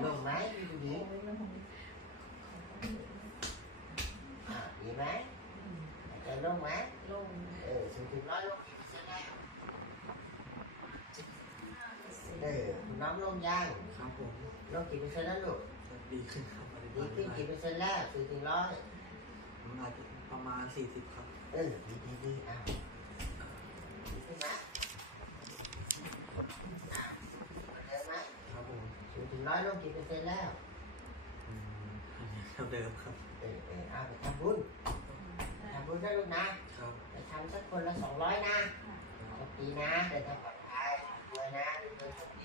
เบิ่งไหมดูดีอะดีไหมหายใจโล่งไหมลงเออสูงถึงร้อยลงที่พิเศษแล้วเออคุน้องลงยังครับผมลงกี่เปอร์เซ็นต์แล้วลูกดีขึ้นครับดีขึ้นกี่เปอร์เซ็นต์แล้วสี่ถึงร้อยประมาณสี่สิบครับ เออดีดีดีอะดีขึ้นไหม ร้อยลงกี่เปอร์เซ็นต์แล้วเท่าเดิมครับเออเอาไปทำบุญทำบุญนะลูกนะไปทำสักคนละสองร้อยนะดีนะเดินทางปลอดภัยรวยนะรวยรวย